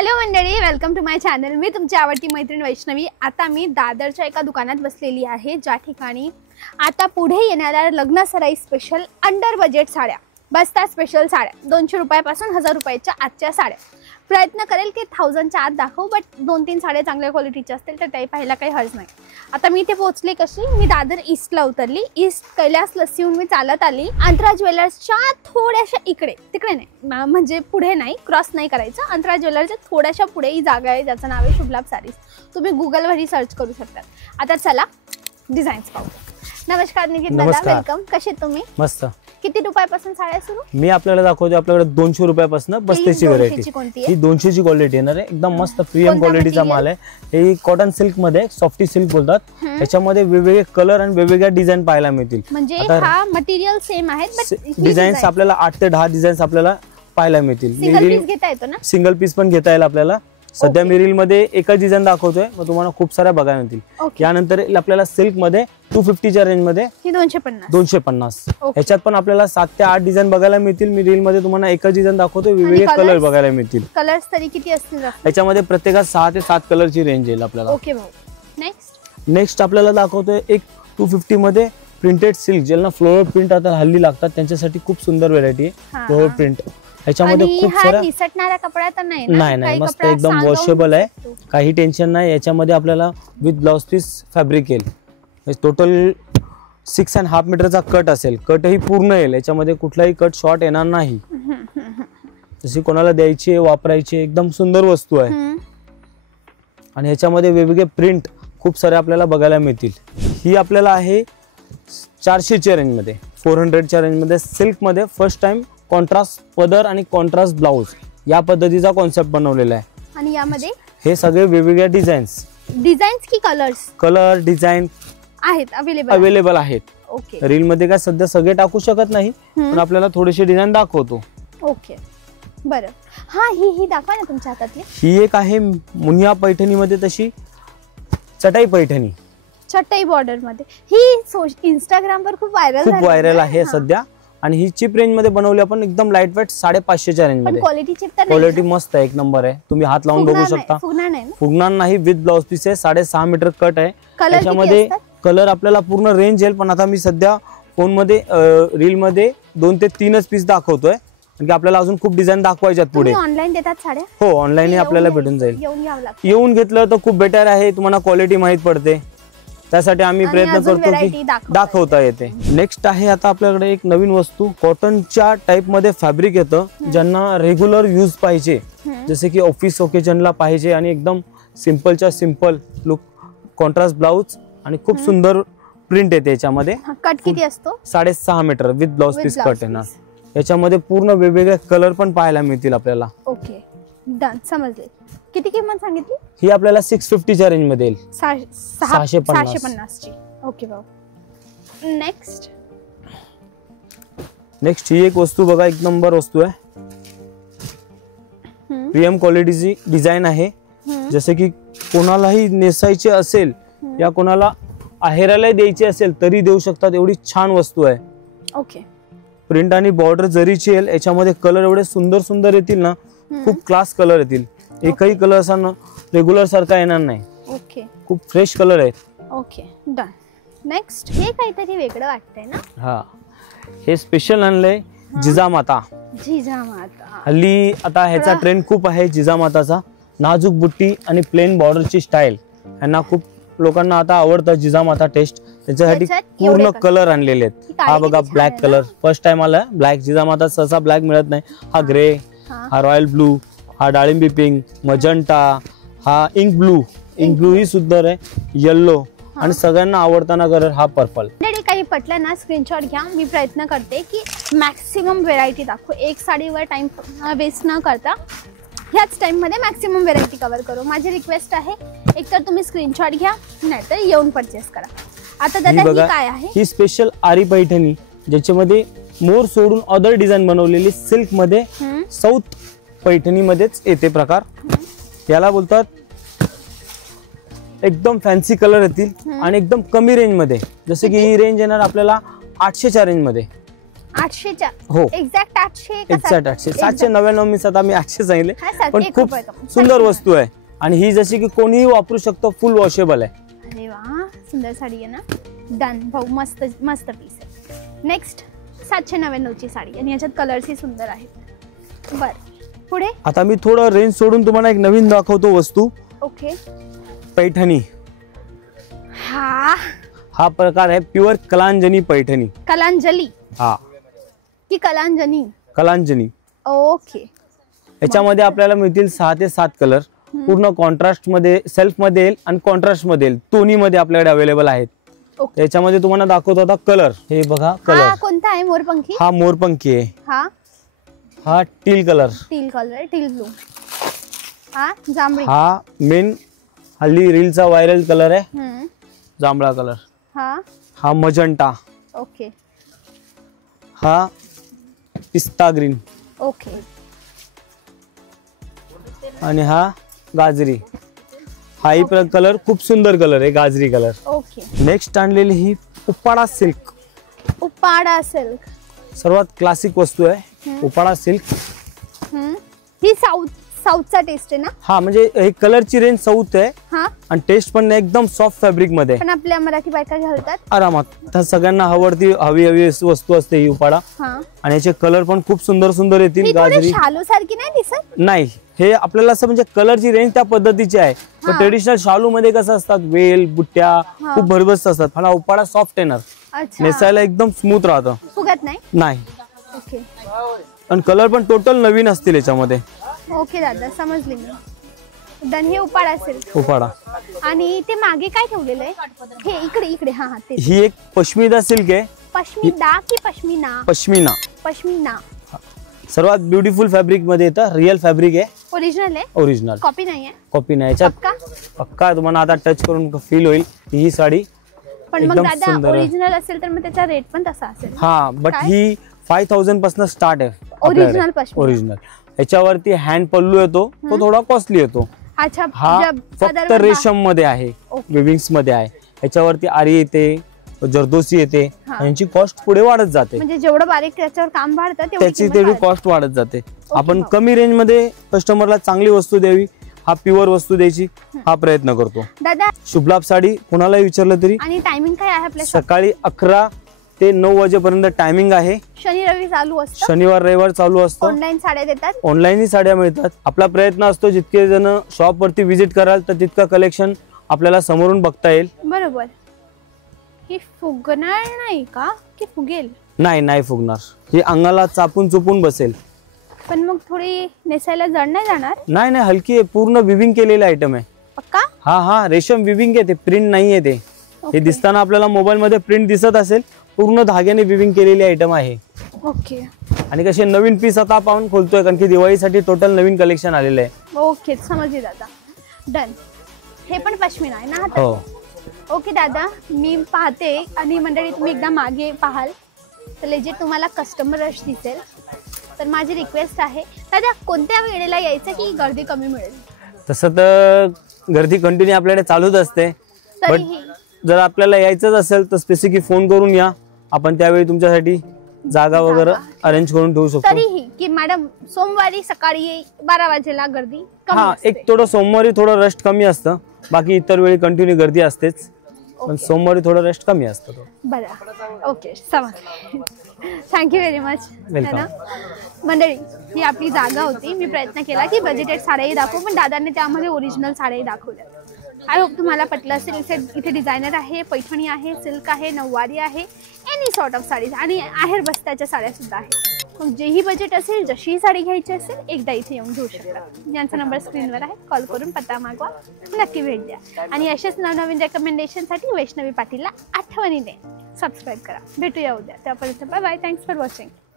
Hello मंडळी, welcome to my channel. मी तुमची आवडती मैत्रीण वैष्णवी। आता मी दादरच्या एका दुकानात बसलेली आहे, ज्या ठिकाणी आता पुढे येणाऱ्या लग्न सराई स्पेशल अंडर बजेट साड्या बसतात। स्पेशल साड्या 200 रुपयापासून 1000 रुपयाच्या आजच्या साड्या। प्रयत्न करेल की 1000च्या आत दाखवू, बट 2-3 साड्या चांगल्या क्वालिटीच्या असतील तर ते पाहायला काही हरज नाही। आता मी इथे पोहोचले कशी, मी दादर ईस्टला उतरली। ईस्ट कैलास लस्सीहून मी चालत आली अंतरा ज्वेलर्सच्या थोड्याशा इकडे, तिकडे नाही म्हणजे पुढे नाही, क्रॉस नाही करायचं। अंतरा ज्वेलर्सच्या थोड्याशा पुढे ही जागा आहे, ज्याचं नाव आहे शुभलाभ सारीज। तुम्ही गुगलवरही सर्च करू शकता। आता चला डिझाईन्स पाहू। नमस्कार निखिल दादा, वेलकम। कसे तुम्ही? मस्त। किती रुपयापासून साड्या सुरू? मी आपल्याला दाखवतो आपल्याकडे 200 रुपयापासून 35 ची व्हरायटी। ही 200 ची क्वालिटी येणार आहे, एकदम मस्त प्रीमियम क्वालिटीचा माल आहे। हे कॉटन सिल्क मध्ये, सॉफ्टी सिल्क बोलतात। याच्यामध्ये वेगवेगळे कलर आणि वेगवेगळ्या डिझाईन पाहायला मिळतील। म्हणजे हा मटेरियल सेम आहे, बट डिझाईन्स आपल्याला 8 ते 10 डिझाईन्स आपल्याला पाहायला मिळतील। सिंगल पीस घेता येतो ना? सिंगल पीस पण घेता येईल आपल्याला। सध्या मी रील मध्ये एकच डिझाईन दाखवतोय, मग तुम्हाला खूप साऱ्या बघायला मिळतील। यानंतर आपल्याला सिल्क मध्ये 250 च्या रेंज मध्ये 250 ह्याच्यात पण आपल्याला 7 ते 8 डिझाईन बघायला मिळतील। मी रील मध्ये तुम्हाला एकच डिझाईन दाखवतोय, वेगवेगळे कलर बघायला मिळतील। कलर्स तरी किती असतील? याच्यामध्ये प्रत्येकात 6 ते 7 कलरची रेंज येईल आपल्याला। ओके भाऊ, नेक्स्ट आपल्याला दाखवतोय एक 250 मध्ये प्रिंटेड सिल्क, ज्यांना फ्लोअर प्रिंट आता हल्ली लागतात त्यांच्यासाठी खूप सुंदर व्हरायटी आहे फ्लोअर प्रिंट। ह्याच्यामध्ये खूप सारा निसटणारा कपडा तर नाही, नाही मस्त एकदम वॉशेबल आहे, काही टेन्शन नाही। याच्यामध्ये आपल्याला विथ ब्लाउज पीस फॅब्रिक येईल। टोटल 6.5 मीटरचा कट असेल, कटही पूर्ण येईल। याच्यामध्ये कुठलाही कट शॉर्ट येणार नाही। जशी कोणाला द्यायची वापरायची एकदम सुंदर वस्तू आहे। आणि ह्याच्यामध्ये वेगवेगळे प्रिंट खूप सारे आपल्याला बघायला मिळतील। ही आपल्याला आहे 400 च्या रेंज मध्ये, 400 च्या रेंज मध्ये सिल्क मध्ये फर्स्ट टाइम कॉन्ट्रास्ट पदर आणि कॉन्ट्रास्ट ब्लाउज या पद्धतीचा कॉन्सेप्ट बनवलेला आहे। आणि यामध्ये हे सगळे वेगवेगळ्या डिझाईन्स की कलर डिझाईन आहेत, अवेलेबल आहेत। ओके, रील मध्ये काय सध्या सगळे टाकू शकत नाही, पण आपल्याला थोडेसे डिझाईन दाखवतो। ओके बरं, हा ही दाखवा ना तुमच्या हातातली। ही एक आहे मुनिया पैठणी मध्ये, तशी चटाई पैठणी, चटाई बॉर्डर मध्ये। ही इंस्टाग्राम वर खूप व्हायरल आहे सध्या। आणि ही चिप रेंज मध्ये बनवली आपण, एकदम लाईट वेट 550 च्या रेंज मध्ये। क्वालिटी मस्त आहे, एक नंबर आहे। तुम्ही हात लावून बघू शकता, फुगणार नाही। विथ ब्लाउज पीस आहे, 6.5 मीटर कट आहे। त्याच्यामध्ये कलर आपल्याला पूर्ण रेंज येईल, पण आता मी सध्या फोन मध्ये रील मध्ये 2 ते 3च पीस दाखवतोय, कारण आपल्याला अजून खूप डिझाईन दाखवायच्यात पुढे। ऑनलाईन देतात साड्या? हो, ऑनलाईन आपल्याला भेटून जाईल। येऊन घेतलं तर खूप बेटर आहे, तुम्हाला क्वालिटी माहित पडते, त्यासाठी आम्ही प्रयत्न करतो की दाखवता येते। नेक्स्ट आहे आता आपल्याकडे एक नवीन वस्तू, कॉटनच्या टाइप मध्ये फॅब्रिक येतं, ज्यांना रेग्युलर यूज पाहिजे, जसे की ऑफिस ओकेजनला पाहिजे आणि एकदम सिंपलच्या सिंपल लुक, कॉन्ट्रास्ट ब्लाउज आणि खूप सुंदर प्रिंट येते। याच्यामध्ये कट किती असतो? 6.5 metre with blouse piece cut येणार। याच्यामध्ये पूर्ण वेगवेगळे कलर पण पाहायला मिळतील आपल्याला। ओके डन, समजले। किती किंमत सांगितली? ही आपल्याला 650 च्या रेंज मध्ये येईल, 650 ची। ओके भाऊ, नेक्स्ट ही एक वस्तू बघा, एक नंबर वस्तू आहे। प्रीमियम क्वालिटीची डिझाईन आहे, जसे की कोणालाही नेसायचे असेल या कोणाला आहेराला द्यायची असेल तरी देऊ शकतात, एवढी छान वस्तू आहे। ओके, प्रिंट आणि बॉर्डर जरीची येईल। याच्यामध्ये कलर एवढे सुंदर सुंदर येतील ना, खूप क्लास कलर येतील। एकही कलर असा रेग्युलर सारखा येणार नाही। ओके, खूप फ्रेश कलर आहेत। Okay done. नेक्स्ट हे काहीतरी वेगळं वाटतंय ना? हा, हे स्पेशल आणलंय जिजामाता। हल्ली आता ह्याचा ट्रेंड खूप आहे जिजामाताचा। नाजूक बुट्टी आणि प्लेन बॉर्डरची स्टाईल यांना खूप लोकांना आता आवडतं। जिजामाता टेस्ट, त्याच्यासाठी पूर्ण कलर आणलेले आहेत। हा बघा ब्लॅक कलर, फर्स्ट टाइम आला ब्लॅक। जिजामाता सहसा ब्लॅक मिळत नाही। हा ग्रे, हा रॉयल ब्लू, हा डाळिंबी पिंक, मजंटा, हा इंक ब्लू ही सुंदर आहे, येल्लो आणि सगळ्यांना आवडताना कलर हा पर्पल। काही पटलं ना स्क्रीनशॉट घ्या। मी प्रयत्न करते की मॅक्सिमम व्हेरायटी दाखवू, एक साडीवर टाइम वेस्ट न करता ह्याच टाइम मध्ये मॅक्सिमम व्हेरायटी कव्हर करू। माझी रिक्वेस्ट आहे, एक तर तुम्ही स्क्रीनशॉट घ्या, नाहीतर येऊन परचेस करा। आता दादा ही काय आहे? ही स्पेशल आरी पैठणी, ज्याच्यामध्ये मोर सोडून अदर डिझाईन बनवलेली, सिल्क मध्ये साऊथ पैठणी मध्येच येते प्रकार। याला बोलतात एकदम फॅन्सी कलर येतील आणि एकदम कमी रेंज मध्ये, जसे की ही रेंज येणार आपल्याला 800 च्या रेंज मध्ये। 800च्या हो. Exact 800 exact 800. 799 मी आता मी 800 सांगितले, हा, सात- पण एक खूप रुपये कमी. सुंदर वस्तू आहे आणि ही जशी की कोणीही वापरू शकतो, फुल वॉशेबल आहे. अरे वा, सुंदर साडी आहे ना. डन भाऊ, मस्त मस्त पीस आहे. नेक्स्ट 799 ची साडी आणि याच्यात कलर्सही सुंदर आहेत. बर, पुढे आता मी थोडं रेंज सोडून तुम्हाला एक नवीन दाखवतो वस्तू. ओके. पैठणी. हा प्रकार आहे प्युअर कलांजनी पैठणी. कलांजली हा, की कलांजनी? कलांजनी. ओके. याच्यामध्ये आपल्याला मिळतील 6 ते 7 कलर. पूर्ण कॉन्ट्रास्ट मध्ये, सेल्फ मध्ये येईल आणि कॉन्ट्रास्ट मध्ये येईल, दोन्ही मध्ये आपल्याकडे अवेलेबल आहेत. ओके. याच्यामध्ये तुम्हाला दाखवतो आता कलर. हे बघा हा कलर. कोणता आहे? मोरपंखी. हा मोरपंखी आहे. हा teal colour. Teal colour, teal blue. हा जांभळी. हा मेन हल्ली रीलचा व्हायरल कलर आहे, हम्म. जांभळा कलर. हा मजंटा. ओके. हा पिस्ता ग्रीन. ओके. आणि हा गाजरी. हाही कलर खूप सुंदर कलर आहे, गाजरी कलर. ओके. नेक्स्ट आणलेली ही उपाडा सिल्क. उपाडा सिल्क सर्वात क्लासिक वस्तू आहे उपाडा सिल्क. ही साऊथचा टेस्ट आहे ना? हा, म्हणजे हे कलरची रेंज साऊथ आहे हा, आणि टेस्ट पण एकदम सॉफ्ट फॅब्रिक मध्ये. पण आपल्या मराठी बायका घालतात आरामात. तर सगळ्यांना हवी वस्तू असते ही उपाडा. हा, आणि याचे कलर पण खूप सुंदर सुंदर येतील. ही थोडी गाजरी शालू सारखी नाही दिसत? नाही, हे आपल्याला असं म्हणजे कलरची रेंज त्या पद्धतीची आहे. पण ट्रेडिशनल शालू मध्ये कसं असतात, वेल बुट्ट्या खूप भरबस्त असतात. मला उपाडा सॉफ्ट येणार, अच्छा. नेसायला एकदम स्मूथ राहतं. फुगत नाही? नाही. ओके. आणि कलर पण टोटल नवीन असतील याच्यामध्ये. ओके दादा, समजली मी. डन. हे उपाडा सिल्क. उपाडा. आणि ते मागे काय ठेवलेलं आहे? हे इकडे इकडे. हा हा, ते ही एक पश्मिना सिल्क आहे. पश्मिना की पश्मिना? पश्मिना. पश्मिना. सर्वात ब्युटिफुल फॅब्रिक मध्ये येतं. रिअल फॅब्रिक आहे, ओरिजिनल आहे, ओरिजिनल. कॉपी नाही आहे? कॉपी नाही. याच्यात पक्का? पक्का तुम्हाला आता टच करून फील होईल ही साडी पण मग एकदम दादा सुंदर आहे. ओरिजिनल असेल तर मग त्याचा रेट पण तसा असेल? हा, बट काय? ही 5000 पासून स्टार्ट आहे. ओरिजिनल पश्मिना. ओरिजिनल. याच्यावरती हँड पल्लू येतो, तो थोडा कॉस्टली येतो. अच्छा. हा फक्त रेशम मध्ये आहे, विविंग्स मध्ये आहे. याच्यावरती आरी येते, जरदोसी येते. यांची कॉस्ट पुढे वाढत जाते. म्हणजे जेवढं बारीक त्याच्यावर काम वाढतं त्याची तेवढी कॉस्ट वाढत जाते. आपण कमी रेंज मध्ये कस्टमरला चांगली वस्तू द्यावी, हा प्युअर वस्तू द्यायची हा प्रयत्न करतो. दादा शुभलाभ साडी कोणालाही विचारलं तरी आणि टायमिंग काय आहे आपल्या? सकाळी 11 ते 9 वाजेपर्यंत टायमिंग आहे. शनी रवी चालू असतं? शनिवार रविवार चालू असतं. ऑनलाईन साड्या देतात? ऑनलाईनही साड्या मिळतात. आपला प्रयत्न असतो जितके जण शॉप वरती व्हिजिट कराल तर तितका कलेक्शन आपल्याला समोरून बघता येईल. बरोबर. ही फुगणार नाही का की फुगेल? नाही फुगणार. ही अंगाला चापून चुपून बसेल. पण मग थोडी नेसायला जड नाही जाणार? नाही हलकी आहे. पूर्ण विविंग केलेलं आयटम आहे. पक्का? हा रेशम विविंग आहे, ते प्रिंट नाही आहे. हे दिसताना आपल्याला मोबाईल मध्ये प्रिंट दिसत असेल, पूर्ण धाग्याने विविंग केलेली आयटम आहे. ओके. आणि कसे नवीन पीस आता पाहून खोलतोय, कारण की दिवाळीसाठी टोटल नवीन कलेक्शन आलेलं आहे. ओके, समजली दादा. डन. हे पण पश्मिना आहे ना? हो. ओके दादा, मी पाहते आणि मंडळी तुम्ही एकदा मागे पाहाल तर लेजिट तुम्हाला कस्टमर रश दिसेल. तर माझी रिक्वेस्ट आहे दादा, कोणत्या वेळेला यायचं की गर्दी कमी मिळेल? तसं तर गर्दी कंटिन्यू आपल्याकडे चालूच असते, बट तरीही जर आपल्याला यायचंच असेल तर स्पेसिफिक फोन करून या. आपण त्यावेळी तुमच्यासाठी जागा वगैरे अरेंज करून ठेवू शकतो. तरीही की मॅडम सोमवारी सकाळी 12 वाजेला गर्दी कमी हा, असते. एक थोडं सोमवारी थोडं रश कमी असतं, बाकी इतर वेळी कंटिन्यू गर्दी असतेच, पण सोमवारी थोडं रेस्ट कमी असतं. बरं, ओके, समजलं. Thank you very much. वेलकम. मंडळी, ही आपली जागा होती. मी प्रयत्न केला की बजेटेड साड्याही दाखवू, पण दादांनी त्यामध्ये ओरिजिनल साड्याही दाखवल्या. आय होप तुम्हाला पटलं असेल. इथे डिझायनर आहे, पैठणी आहे, सिल्क आहे, नऊवारी आहे, एनी सॉर्ट ऑफ साडीज आणि आहेर बस्त्याच्या साड्या सुद्धा आहेत. मग जेही बजेट असेल, जशी साडी घ्यायची असेल, एकदा इथे येऊन घेऊ शकता. ज्यांचा नंबर स्क्रीनवर आहे, कॉल करून पत्ता मागवा, नक्की भेट द्या. आणि अशाच नवनवीन रेकमेंडेशनसाठी वैष्णवी पाटीलला आठवणीने सबस्क्राईब करा. भेटूया उद्या. त्यापर्यंत bye bye. Thanks for watching.